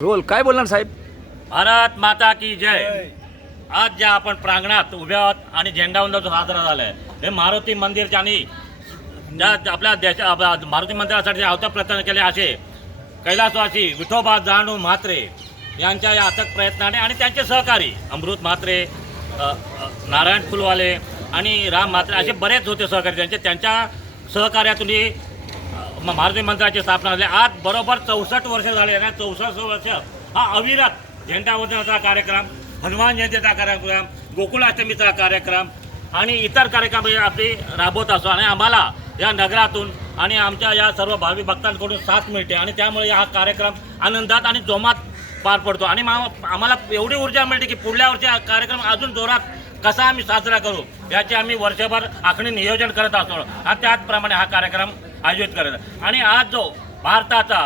Role काय बोलणार साहेब? भारत माता की जय. आज ज्या आपण प्रांगणात उभ्या आहोत आणि झेंडावंदन साजरा झालाय हे मारुती मंदिरच्या आणि ज्या आपल्या देशा आपल्या मारुती मंदिरासाठी अवतार प्रयत्न केले असे कैलासवासी विठोबा जाणू म्हात्रे यांच्या या अथक प्रयत्नाने आणि त्यांचे सहकारी अमृत म्हात्रे नारायण फुलवाले आणि राम म्हात्रे असे बरेच होते सहकारी त्यांचे. त्यांच्या सहकार्यातून मारुती मंदिराची स्थापना झाली. आज बरोबर चौसष्ट वर्ष झाले आणि चौसष्ट वर्ष हा अविरत झेंडावंदनाचा कार्यक्रम हनुमान जयंतीचा कार्यक्रम गोकुळाष्टमीचा कार्यक्रम आणि इतर कार्यक्रम हे राबवत असतो. आणि आम्हाला या नगरातून आणि आमच्या या सर्व भावी भक्तांकडून साथ मिळते. आणि त्यामुळे हा कार्यक्रम आनंदात आणि जोमात पार पडतो. आणि मा- आम्हाला एवढी ऊर्जा मिळते की पुढल्या वर्षी हा कार्यक्रम अजून जोरात कसा आम्ही साजरा करू याचे आम्ही वर्षभर आखणी नियोजन करत असतो आणि त्याचप्रमाणे हा कार्यक्रम आयोजित करत आणि आज जो भारताचा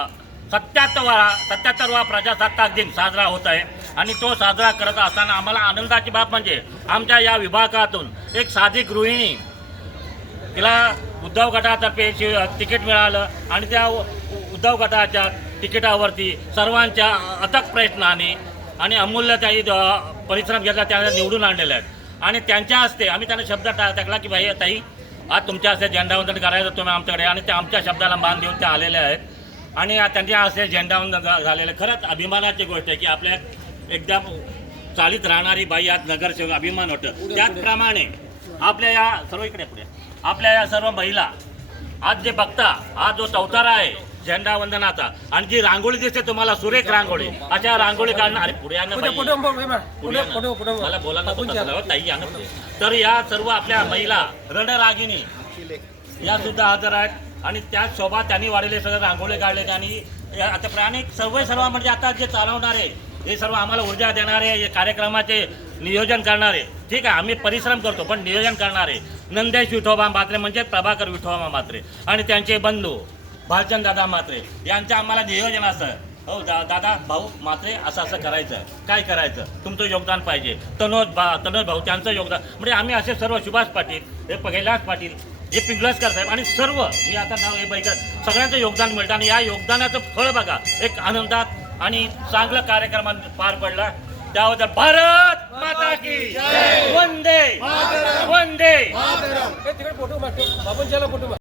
सत्याहत्तरवा सत्याहत्तरवा प्रजासत्ताक दिन साजरा होत आहे आणि तो साजरा करत असताना आम्हाला आनंदाची बाब म्हणजे आमच्या या विभागातून एक साधी गृहिणी तिला उद्धव गटातर्फे तिकीट मिळालं आणि त्या उद्धव गटाच्या तिकिटावरती सर्वांच्या अथक प्रयत्नाने आणि अमूल्य त्याही परिश्रम घेतला त्यांना निवडून आणलेल्या आहेत. आणि त्यांच्या हस्ते आम्ही त्यांना शब्द टाकला की भाई ताई आज तुमच्या हस्ते झेंडावंदन करायचं तुम्ही आमच्याकडे. आणि ते आमच्या शब्दाला मान देऊन ते आलेले आहेत. आणि त्यांच्या हस्ते झेंडावंदन झालेलं. खरंच अभिमानाची गोष्ट आहे की आपल्या एकदम चालीत राहणारी बाई आज नगरसेवक अभिमान होतं त्याचप्रमाणे आपल्या या सर्व इकडे पुढे. आपल्या या सर्व महिला आज जे बघता आज जो चौतारा आहे झेंडा वंदनाचा. आणि जी रांगोळी दिसते तुम्हाला सुरेख रांगोळी. अशा रांगोळी काढणार अरे पुढे बाई. पुढे. मला बोलायला नको तसं लावा, ताई या ना पुढे. तर या सर्व आपल्या महिला रणरागिणी या सुद्धा हजर आहेत. आणि त्या शोभा त्यांनी वाढलेले सगळे रांगोळी काढले. आणि या- आता प्राणी सर्व सर्व म्हणजे आता जे चालवणारे हे सर्व आम्हाला ऊर्जा देणारे हे कार्यक्रमाचे नियोजन करणारे. ठीक आहे आम्ही परिश्रम करतो पण नियोजन करणारे. नंदेश विठोबा मात्रे म्हणजे प्रभाकर विठोबा मात्रे आणि त्यांचे बंधू भालचंद दादा मात्रे यांचं आम्हाला नियोजन असं. हो दा दादा भाऊ मात्रे असं असं करायचं. काय करायचं? तुमचं योगदान पाहिजे. तनोज बा तनोज भाऊ त्यांचं योगदान. म्हणजे आम्ही असे सर्व सुभाष पाटील हे कैलास पाटील हे पिंगळसकर साहेब आणि सर्व मी आता नाव हे बैठक सगळ्यांचं योगदान मिळतं. आणि या योगदानाचं फळ बघा. एक आनंदात आणि चांगलं कार्यक्रम पार पडला. त्याबद्दल भारत माता की वंदे. वंदे. तिकडे फोटो फोटो